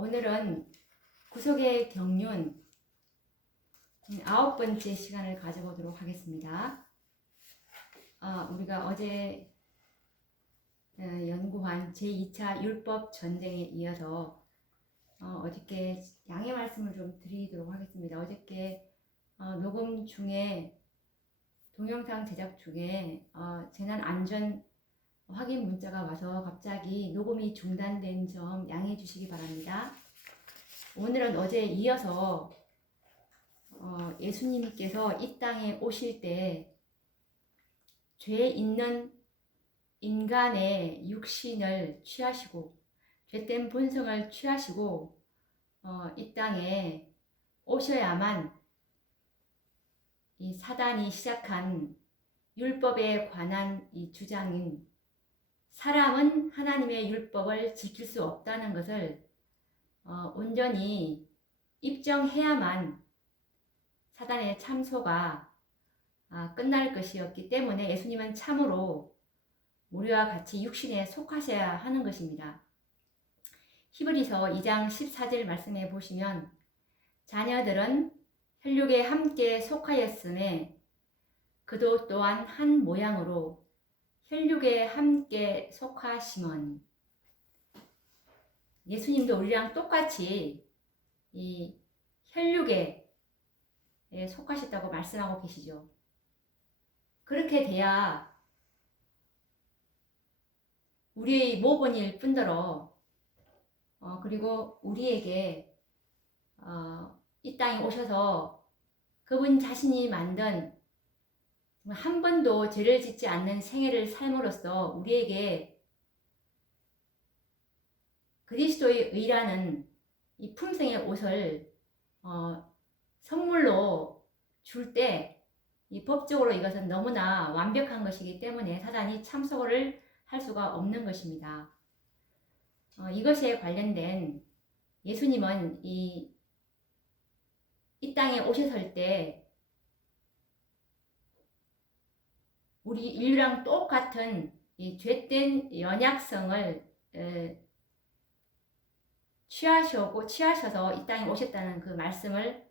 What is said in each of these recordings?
오늘은 구속의 경륜 9번째 시간을 가져보도록 하겠습니다. 우리가 어제 연구한 제2차 율법 전쟁에 이어서 어저께 양해 말씀을 좀 드리도록 하겠습니다. 어저께 녹음 중에 동영상 제작 중에 재난 안전 확인 문자가 와서 갑자기 녹음이 중단된 점 양해해 주시기 바랍니다. 오늘은 어제 이어서 예수님께서 이 땅에 오실 때 죄 있는 인간의 육신을 취하시고 죄된 본성을 취하시고 이 땅에 오셔야만 이 사단이 시작한 율법에 관한 이 주장인 사람은 하나님의 율법을 지킬 수 없다는 것을 온전히 입증해야만 사단의 참소가 끝날 것이었기 때문에 예수님은 참으로 우리와 같이 육신에 속하셔야 하는 것입니다. 히브리서 2장 14절 말씀에 보시면 자녀들은 혈육에 함께 속하였음에 그도 또한 한 모양으로 혈육에 함께 속하심은, 예수님도 우리랑 똑같이 이 혈육에 속하셨다고 말씀하고 계시죠. 그렇게 돼야 우리의 모본일 뿐더러 그리고 우리에게 이 땅에 오셔서 그분 자신이 만든 한 번도 죄를 짓지 않는 생애를 삶으로써 우리에게 그리스도의 의라는 이 품성의 옷을 선물로 줄 때 이 법적으로 이것은 너무나 완벽한 것이기 때문에 사단이 참소를 할 수가 없는 것입니다. 이것에 관련된 예수님은 이 땅에 오셨을 때 우리 인류랑 똑같은 이 죄된 연약성을 취하셔서 이 땅에 오셨다는 그 말씀을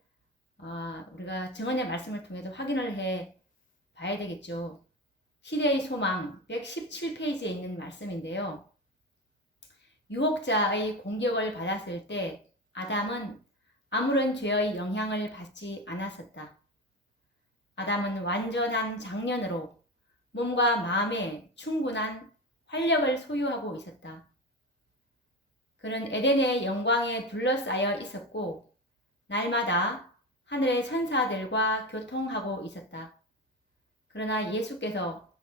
우리가 증언의 말씀을 통해서 확인을 해 봐야 되겠죠. 시대의 소망 117페이지에 있는 말씀인데요. 유혹자의 공격을 받았을 때 아담은 아무런 죄의 영향을 받지 않았었다. 아담은 완전한 장년으로 몸과 마음에 충분한 활력을 소유하고 있었다. 그는 에덴의 영광에 둘러싸여 있었고 날마다 하늘의 천사들과 교통하고 있었다. 그러나 예수께서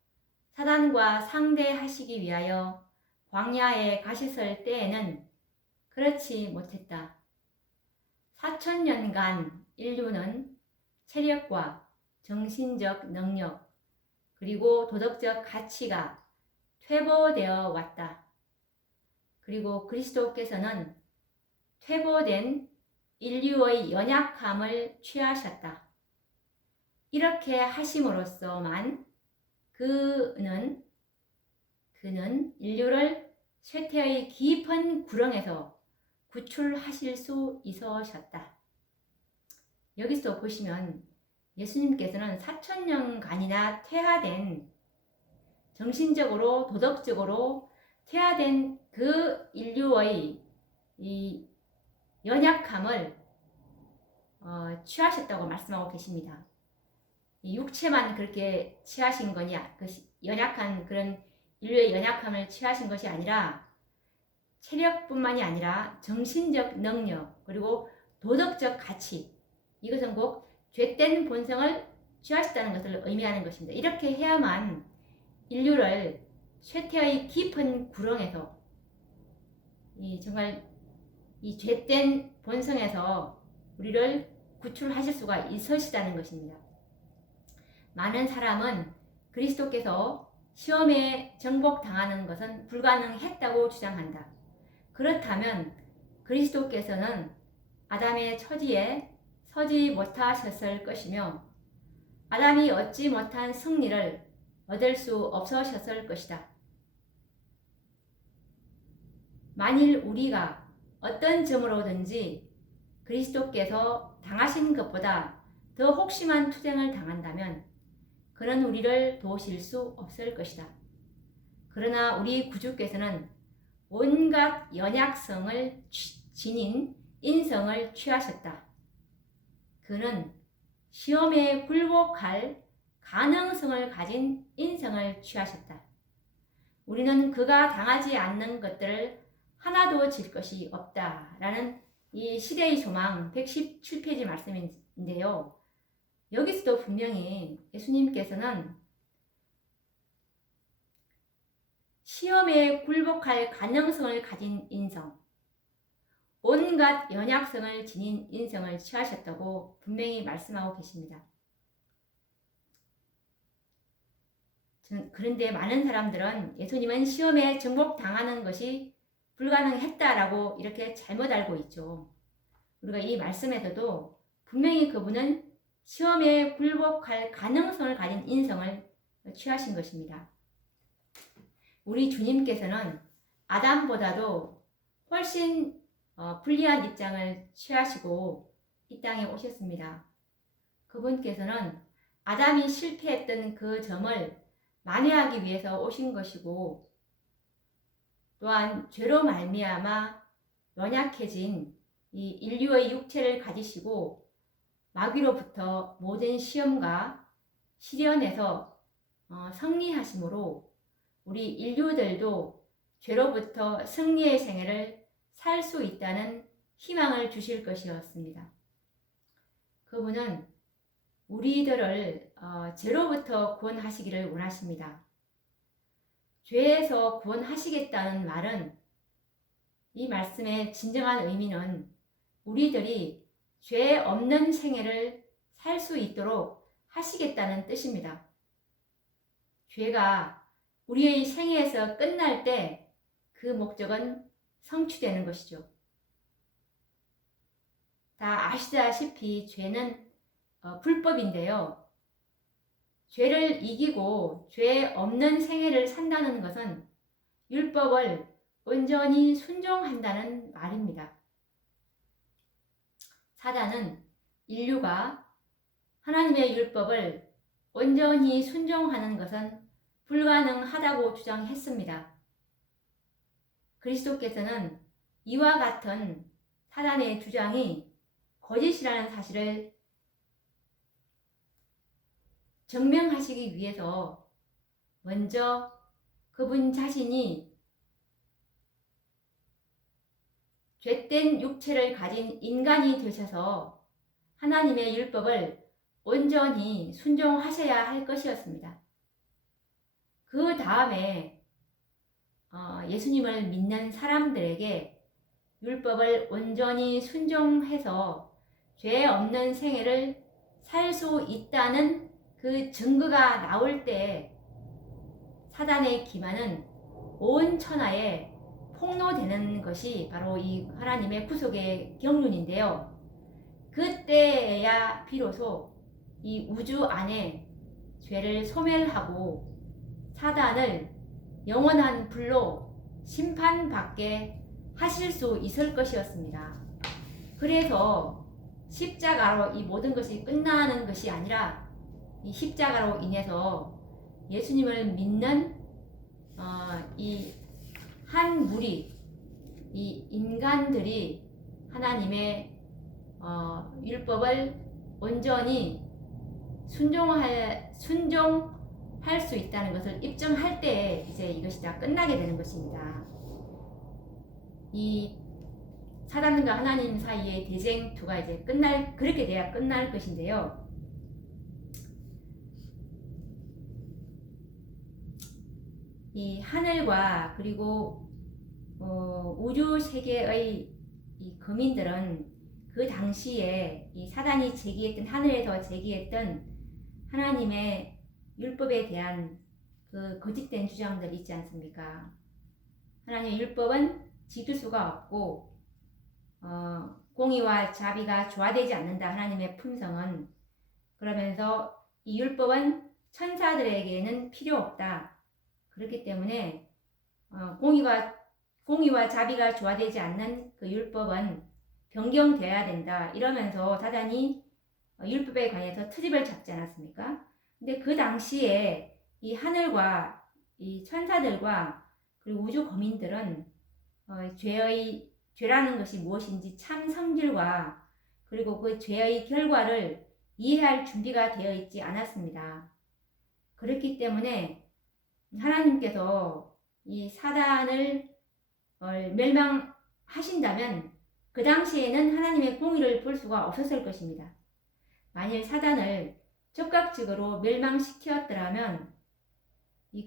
사단과 상대하시기 위하여 광야에 가셨을 때에는 그렇지 못했다. 4000년간 인류는 체력과 정신적 능력 그리고 도덕적 가치가 퇴보되어 왔다. 그리고 그리스도께서는 퇴보된 인류의 연약함을 취하셨다. 이렇게 하심으로써만 그는 인류를 쇠퇴의 깊은 구렁에서 구출하실 수 있으셨다. 여기서 보시면 예수님께서는 4000년간이나 퇴화된, 정신적으로 도덕적으로 퇴화된 그 인류의 이 연약함을 취하셨다고 말씀하고 계십니다. 이 육체만 그렇게 취하신 거냐, 연약한 그런 인류의 연약함을 취하신 것이 아니라 체력뿐만이 아니라 정신적 능력 그리고 도덕적 가치, 이것은 꼭 죄된 본성을 취하셨다는 것을 의미하는 것입니다. 이렇게 해야만 인류를 쇠퇴의 깊은 구렁에서 정말 이 죄된 본성에서 우리를 구출하실 수가 있으시다는 것입니다. 많은 사람은 그리스도께서 시험에 정복당하는 것은 불가능했다고 주장한다. 그렇다면 그리스도께서는 아담의 처지에 서지 못하셨을 것이며 아담이 얻지 못한 승리를 얻을 수 없으셨을 것이다. 만일 우리가 어떤 점으로든지 그리스도께서 당하신 것보다 더 혹심한 투쟁을 당한다면 그는 우리를 도우실 수 없을 것이다. 그러나 우리 구주께서는 온갖 연약성을 지닌 인성을 취하셨다. 그는 시험에 굴복할 가능성을 가진 인성을 취하셨다. 우리는 그가 당하지 않는 것들을 하나도 질 것이 없다라는 이 시대의 소망 117페이지 말씀인데요. 여기서도 분명히 예수님께서는 시험에 굴복할 가능성을 가진 인성, 온갖 연약성을 지닌 인성을 취하셨다고 분명히 말씀하고 계십니다. 그런데 많은 사람들은 예수님은 시험에 정복당하는 것이 불가능했다라고 이렇게 잘못 알고 있죠. 우리가 이 말씀에서도 분명히 그분은 시험에 굴복할 가능성을 가진 인성을 취하신 것입니다. 우리 주님께서는 아담보다도 훨씬 불리한 입장을 취하시고 이 땅에 오셨습니다. 그분께서는 아담이 실패했던 그 점을 만회하기 위해서 오신 것이고, 또한 죄로 말미암아 연약해진 이 인류의 육체를 가지시고 마귀로부터 모든 시험과 시련에서 승리하심으로 우리 인류들도 죄로부터 승리의 생애를 살 수 있다는 희망을 주실 것이었습니다. 그분은 우리들을 죄로부터 구원하시기를 원하십니다. 죄에서 구원하시겠다는 말은, 이 말씀의 진정한 의미는 우리들이 죄 없는 생애를 살 수 있도록 하시겠다는 뜻입니다. 죄가 우리의 생애에서 끝날 때 그 목적은 성취되는 것이죠. 다 아시다시피 죄는 불법인데요. 죄를 이기고 죄 없는 생애를 산다는 것은 율법을 온전히 순종한다는 말입니다. 사단은 인류가 하나님의 율법을 온전히 순종하는 것은 불가능하다고 주장했습니다. 그리스도께서는 이와 같은 사단의 주장이 거짓이라는 사실을 증명하시기 위해서 먼저 그분 자신이 죄된 육체를 가진 인간이 되셔서 하나님의 율법을 온전히 순종하셔야 할 것이었습니다. 그 다음에 예수님을 믿는 사람들에게 율법을 온전히 순종해서 죄 없는 생애를 살 수 있다는 그 증거가 나올 때 사단의 기만은 온 천하에 폭로되는 것이 바로 이 하나님의 구속의 경륜인데요. 그때야 비로소 이 우주 안에 죄를 소멸하고 사단을 영원한 불로 심판받게 하실 수 있을 것이었습니다. 그래서 십자가로 이 모든 것이 끝나는 것이 아니라 이 십자가로 인해서 예수님을 믿는 이 한 무리, 이 인간들이 하나님의 율법을 온전히 순종할 수 있다는 것을 입증할 때 이제 이것이 다 끝나게 되는 것입니다. 이 사단과 하나님 사이의 대쟁투가 이제 그렇게 돼야 끝날 것인데요. 이 하늘과 그리고 우주 세계의 이 거민들은 그 당시에 이 사단이 제기했던, 하늘에서 제기했던 하나님의 율법에 대한 그 거짓된 주장들이 있지 않습니까? 하나님의 율법은 지킬 수가 없고 공의와 자비가 조화되지 않는다, 하나님의 품성은. 그러면서 이 율법은 천사들에게는 필요 없다. 그렇기 때문에 공의와 공의와 자비가 조화되지 않는 그 율법은 변경되어야 된다. 이러면서 사단이 율법에 관해서 트집을 잡지 않았습니까? 근데 그 당시에 이 하늘과 이 천사들과 그리고 우주 거민들은 죄라는 것이 무엇인지 참 성질과 그리고 그 죄의 결과를 이해할 준비가 되어 있지 않았습니다. 그렇기 때문에 하나님께서 이 사단을 멸망하신다면 그 당시에는 하나님의 공의를 볼 수가 없었을 것입니다. 만일 사단을 적극적으로 멸망시켰더라면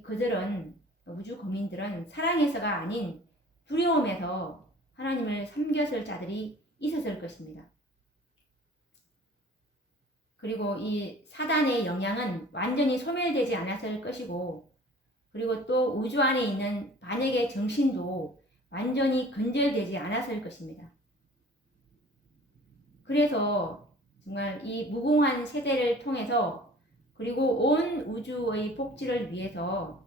그들은 우주 거민들은 사랑에서가 아닌 두려움에서 하나님을 섬겼을 자들이 있었을 것입니다. 그리고 이 사단의 영향은 완전히 소멸되지 않았을 것이고 그리고 또 우주 안에 있는 반역의 정신도 완전히 근절되지 않았을 것입니다. 그래서 정말 이 무궁한 세대를 통해서 그리고 온 우주의 복지를 위해서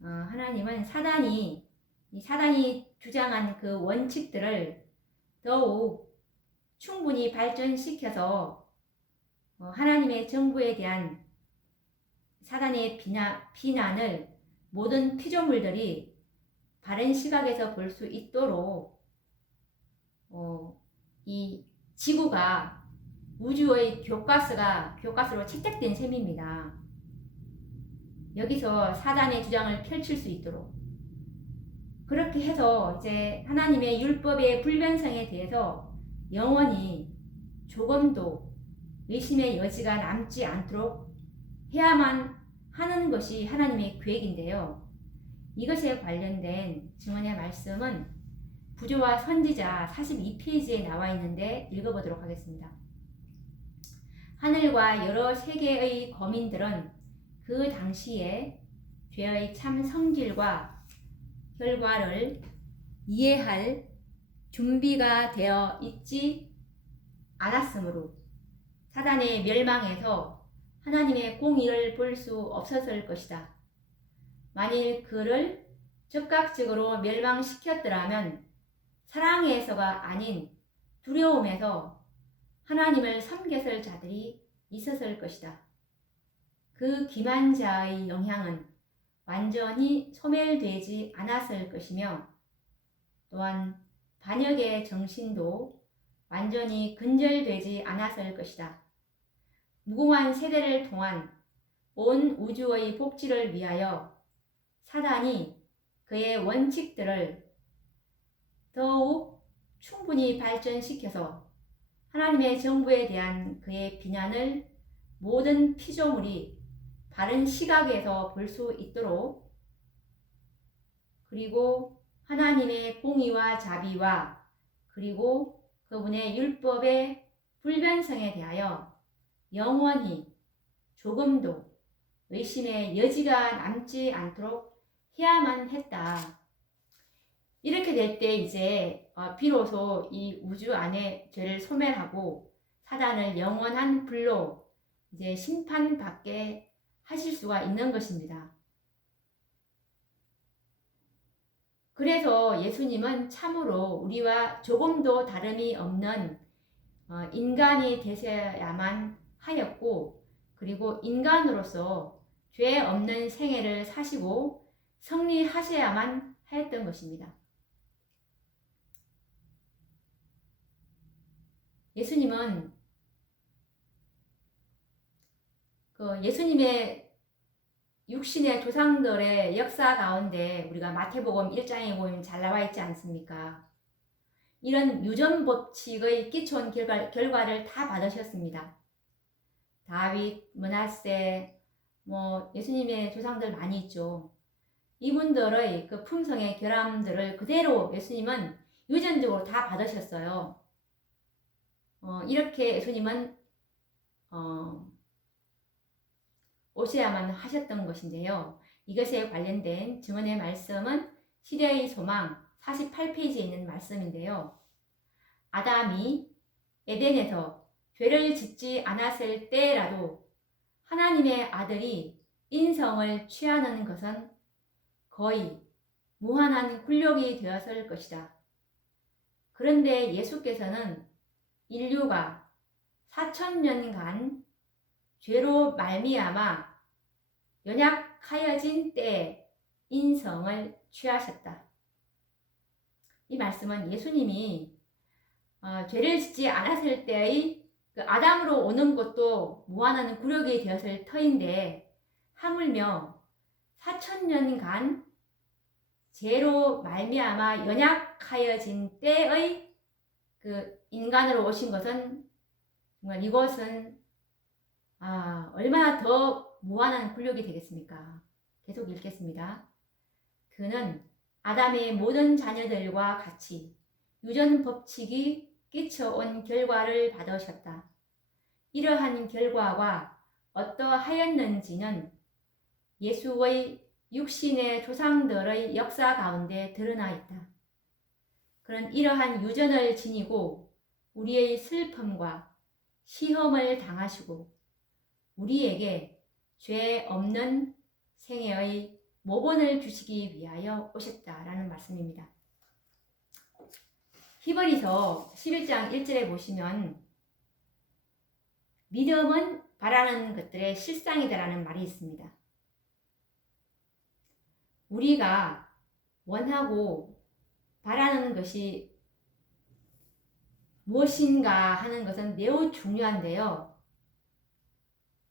하나님은 사단이 주장한 그 원칙들을 더욱 충분히 발전시켜서 하나님의 정부에 대한 사단의 비난을 모든 피조물들이 바른 시각에서 볼 수 있도록 이 지구가 우주의 교과서로 채택된 셈입니다. 여기서 사단의 주장을 펼칠 수 있도록 그렇게 해서 이제 하나님의 율법의 불변성에 대해서 영원히 조금도 의심의 여지가 남지 않도록 해야만 하는 것이 하나님의 계획인데요. 이것에 관련된 증언의 말씀은 부조와 선지자 42페이지에 나와 있는데 읽어보도록 하겠습니다. 하늘과 여러 세계의 거민들은 그 당시에 죄의 참 성질과 결과를 이해할 준비가 되어 있지 않았으므로 사단의 멸망에서 하나님의 공의를 볼 수 없었을 것이다. 만일 그를 적극적으로 멸망시켰더라면 사랑에서가 아닌 두려움에서 하나님을 섬겼을 자들이 있었을 것이다. 그 기만자의 영향은 완전히 소멸되지 않았을 것이며 또한 반역의 정신도 완전히 근절되지 않았을 것이다. 무궁한 세대를 통한 온 우주의 복지를 위하여 사단이 그의 원칙들을 더욱 충분히 발전시켜서 하나님의 정부에 대한 그의 비난을 모든 피조물이 바른 시각에서 볼 수 있도록 그리고 하나님의 공의와 자비와 그리고 그분의 율법의 불변성에 대하여 영원히 조금도 의심의 여지가 남지 않도록 해야만 했다. 이렇게 될 때 이제 비로소 이 우주 안에 죄를 소멸하고 사단을 영원한 불로 이제 심판받게 하실 수가 있는 것입니다. 그래서 예수님은 참으로 우리와 조금도 다름이 없는 인간이 되셔야만 하였고 그리고 인간으로서 죄 없는 생애를 사시고 승리하셔야만 하였던 것입니다. 예수님은 예수님의 육신의 조상들의 역사 가운데 우리가 마태복음 1장에 보면 잘 나와 있지 않습니까? 이런 유전 법칙의 기초한 결과를 다 받으셨습니다. 다윗, 므낫세, 예수님의 조상들 많이 있죠. 이분들의 그 품성의 결함들을 그대로 예수님은 유전적으로 다 받으셨어요. 이렇게 예수님은 오셔야만 하셨던 것인데요. 이것에 관련된 증언의 말씀은 시대의 소망 48페이지에 있는 말씀인데요. 아담이 에덴에서 죄를 짓지 않았을 때라도 하나님의 아들이 인성을 취하는 것은 거의 무한한 굴욕이 되었을 것이다. 그런데 예수께서는 인류가 4,000년간 죄로 말미암아 연약하여진 때에 인성을 취하셨다. 이 말씀은 예수님이 죄를 짓지 않았을 때의 그 아담으로 오는 것도 무한한 굴욕이 되었을 터인데 하물며 4,000년간 죄로 말미암아 연약하여진 때의 그 인간으로 오신 것은 정말 이것은 얼마나 더 무한한 굴욕이 되겠습니까? 계속 읽겠습니다. 그는 아담의 모든 자녀들과 같이 유전 법칙이 끼쳐온 결과를 받으셨다. 이러한 결과가 어떠하였는지는 예수의 육신의 조상들의 역사 가운데 드러나 있다. 그는 이러한 유전을 지니고 우리의 슬픔과 시험을 당하시고 우리에게 죄 없는 생애의 모본을 주시기 위하여 오셨다라는 말씀입니다. 히브리서 11장 1절에 보시면 믿음은 바라는 것들의 실상이다라는 말이 있습니다. 우리가 원하고 바라는 것이 무엇인가 하는 것은 매우 중요한데요.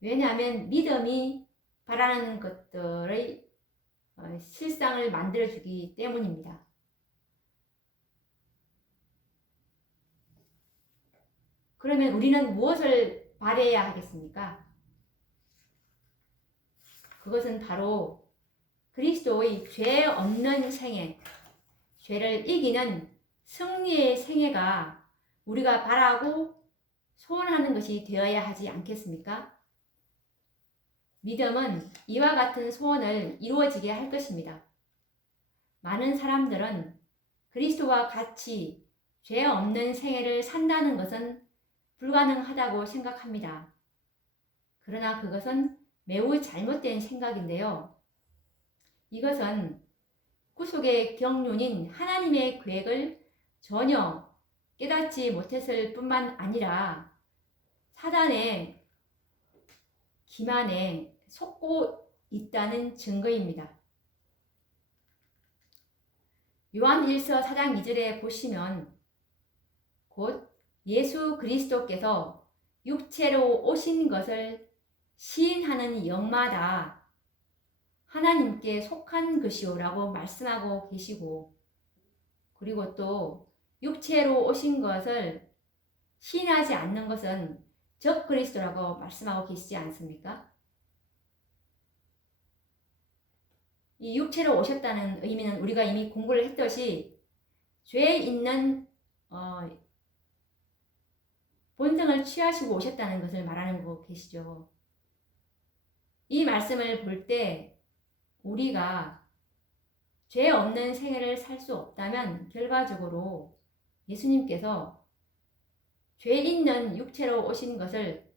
왜냐하면 믿음이 바라는 것들의 실상을 만들어주기 때문입니다. 그러면 우리는 무엇을 바라야 하겠습니까? 그것은 바로 그리스도의 죄 없는 생애, 죄를 이기는 승리의 생애가 우리가 바라고 소원하는 것이 되어야 하지 않겠습니까? 믿음은 이와 같은 소원을 이루어지게 할 것입니다. 많은 사람들은 그리스도와 같이 죄 없는 생애를 산다는 것은 불가능하다고 생각합니다. 그러나 그것은 매우 잘못된 생각인데요. 이것은 구속의 경륜인 하나님의 계획을 전혀 깨닫지 못했을 뿐만 아니라 사단의 기만에 속고 있다는 증거입니다. 요한 1서 4장 2절에 보시면 곧 예수 그리스도께서 육체로 오신 것을 시인하는 영마다 하나님께 속한 것이오라고 말씀하고 계시고, 그리고 또 육체로 오신 것을 시인하지 않는 것은 적 그리스도라고 말씀하고 계시지 않습니까? 이 육체로 오셨다는 의미는 우리가 이미 공부를 했듯이 죄에 있는 본성을 취하시고 오셨다는 것을 말하는 거 계시죠. 이 말씀을 볼 때 우리가 죄 없는 생애를 살 수 없다면 결과적으로 예수님께서 죄 있는 육체로 오신 것을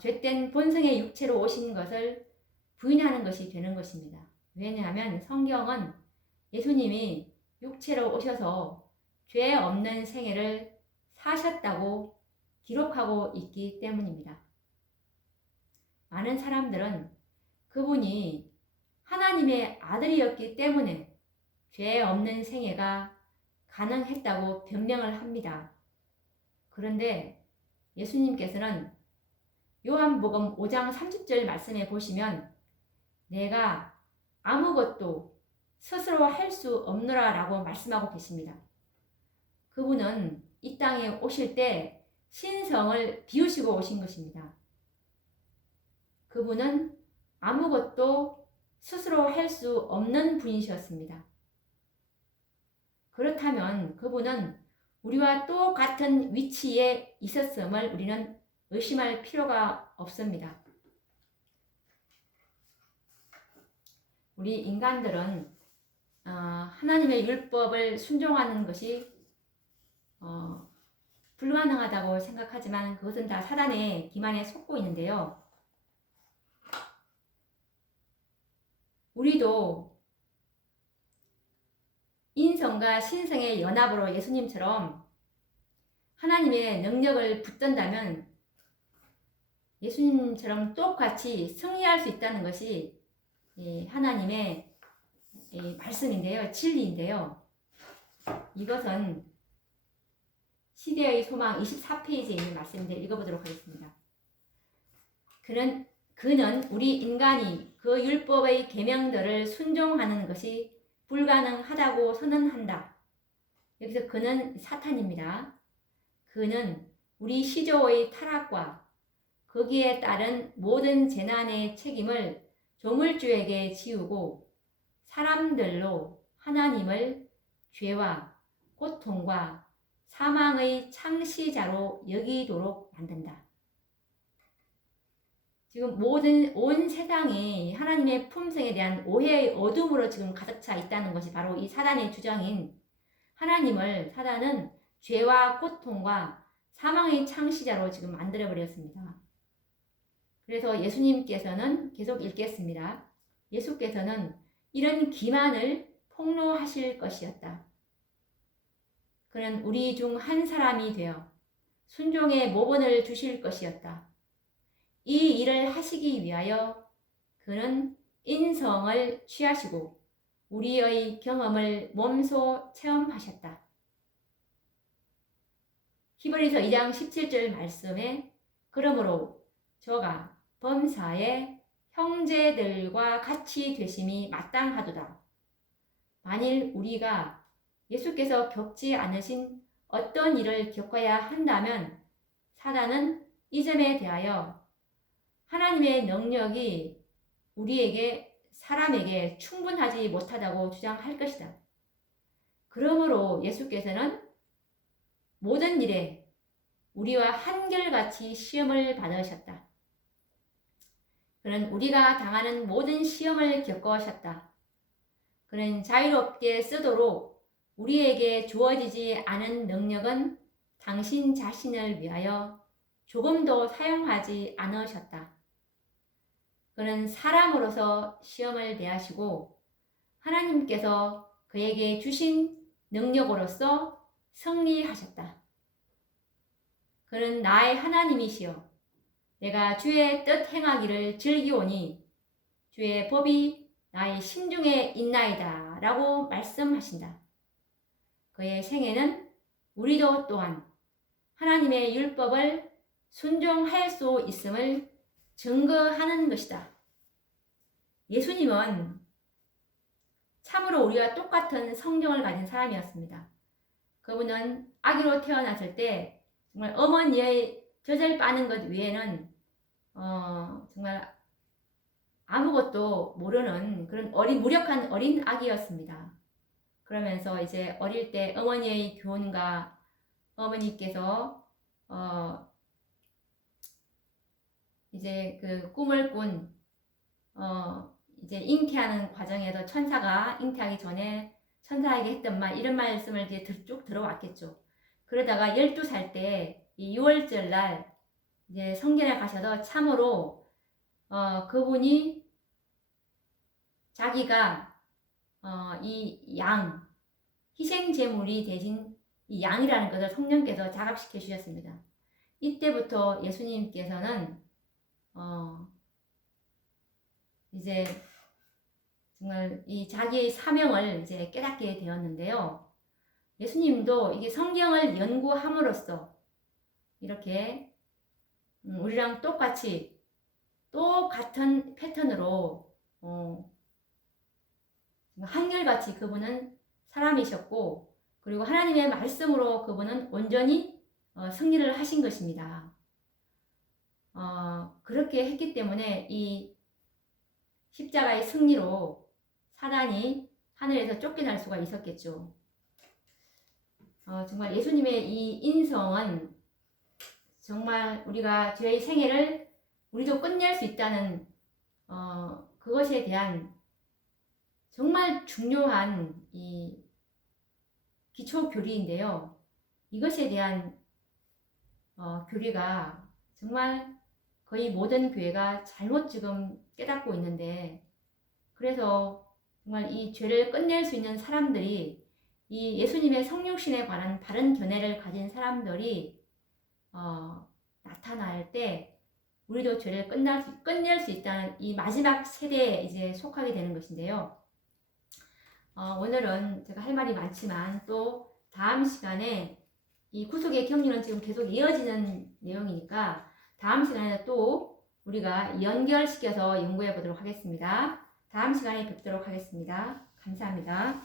죄된 본성의 육체로 오신 것을 부인하는 것이 되는 것입니다. 왜냐하면 성경은 예수님이 육체로 오셔서 죄 없는 생애를 사셨다고 기록하고 있기 때문입니다. 많은 사람들은 그분이 하나님의 아들이었기 때문에 죄 없는 생애가 가능했다고 변명을 합니다. 그런데 예수님께서는 요한복음 5장 30절 말씀에 보시면 내가 아무것도 스스로 할 수 없노라 라고 말씀하고 계십니다. 그분은 이 땅에 오실 때 신성을 비우시고 오신 것입니다. 그분은 아무것도 스스로 할 수 없는 분이셨습니다. 그렇다면 그분은 우리와 똑같은 위치에 있었음을 우리는 의심할 필요가 없습니다. 우리 인간들은 하나님의 율법을 순종하는 것이 불가능하다고 생각하지만 그것은 다 사단의 기만에 속고 있는데요. 우리도 인성과 신성의 연합으로 예수님처럼 하나님의 능력을 붙든다면 예수님처럼 똑같이 승리할 수 있다는 것이 하나님의 말씀인데요. 진리인데요. 이것은 시대의 소망 24페이지에 있는 말씀인데 읽어보도록 하겠습니다. 그는 우리 인간이 그 율법의 계명들을 순종하는 것이 불가능하다고 선언한다. 여기서 그는 사탄입니다. 그는 우리 시조의 타락과 거기에 따른 모든 재난의 책임을 조물주에게 지우고 사람들로 하나님을 죄와 고통과 사망의 창시자로 여기도록 만든다. 지금 온 세상이 하나님의 품성에 대한 오해의 어둠으로 지금 가득 차 있다는 것이 바로 이 사단의 주장인 사단은 죄와 고통과 사망의 창시자로 지금 만들어버렸습니다. 그래서 예수님께서는 계속 읽겠습니다. 예수께서는 이런 기만을 폭로하실 것이었다. 그는 우리 중 한 사람이 되어 순종의 모본을 주실 것이었다. 이 일을 하시기 위하여 그는 인성을 취하시고 우리의 경험을 몸소 체험하셨다. 히브리서 2장 17절 말씀에 그러므로 저가 범사의 형제들과 같이 되심이 마땅하도다. 만일 우리가 예수께서 겪지 않으신 어떤 일을 겪어야 한다면 사단은 이 점에 대하여 하나님의 능력이 사람에게 충분하지 못하다고 주장할 것이다. 그러므로 예수께서는 모든 일에 우리와 한결같이 시험을 받으셨다. 그는 우리가 당하는 모든 시험을 겪으셨다. 그는 자유롭게 쓰도록 우리에게 주어지지 않은 능력은 당신 자신을 위하여 조금도 사용하지 않으셨다. 그는 사람으로서 시험을 대하시고 하나님께서 그에게 주신 능력으로서 승리하셨다. 그는 나의 하나님이시여 내가 주의 뜻 행하기를 즐기오니 주의 법이 나의 심중에 있나이다 라고 말씀하신다. 그의 생애는 우리도 또한 하나님의 율법을 순종할 수 있음을 증거하는 것이다. 예수님은 참으로 우리와 똑같은 성경을 가진 사람이었습니다. 그분은 아기로 태어났을 때 정말 어머니의 젖을 빠는 것 외에는 정말 아무것도 모르는 그런 무력한 어린 아기였습니다. 그러면서 이제 어릴 때 어머니의 교훈과 어머니께서 이제 그 꿈을 꾼 이제 잉태하는 과정에도 천사가 잉태하기 전에 천사에게 했던 말 이런 말씀을 이제 쭉 들어왔겠죠. 그러다가 12살 때 이 6월절 날 이제 성전에 가셔서 참으로 그분이 자기가 이 양 희생 제물이 대신 이 양이라는 것을 성령께서 자각시켜 주셨습니다. 이때부터 예수님께서는 이제 정말 이 자기의 사명을 이제 깨닫게 되었는데요. 예수님도 이게 성경을 연구함으로써 이렇게 우리랑 똑같은 패턴으로 한결같이 그분은 사람이셨고 그리고 하나님의 말씀으로 그분은 온전히 승리를 하신 것입니다. 그렇게 했기 때문에 이 십자가의 승리로 사단이 하늘에서 쫓겨날 수가 있었겠죠. 정말 예수님의 이 인성은 정말 우리가 죄의 생애를 우리도 끝낼 수 있다는 그것에 대한 정말 중요한 이 기초 교리인데요. 이것에 대한 교리가 정말 거의 모든 교회가 잘못 지금 깨닫고 있는데 그래서 정말 이 죄를 끝낼 수 있는 사람들이 이 예수님의 성육신에 관한 바른 견해를 가진 사람들이 나타날 때 우리도 죄를 끝낼 수 있다는 이 마지막 세대에 이제 속하게 되는 것인데요. 오늘은 제가 할 말이 많지만 또 다음 시간에 이 구속의 경륜은 지금 계속 이어지는 내용이니까 다음 시간에 또 우리가 연결시켜서 연구해 보도록 하겠습니다. 다음 시간에 뵙도록 하겠습니다. 감사합니다.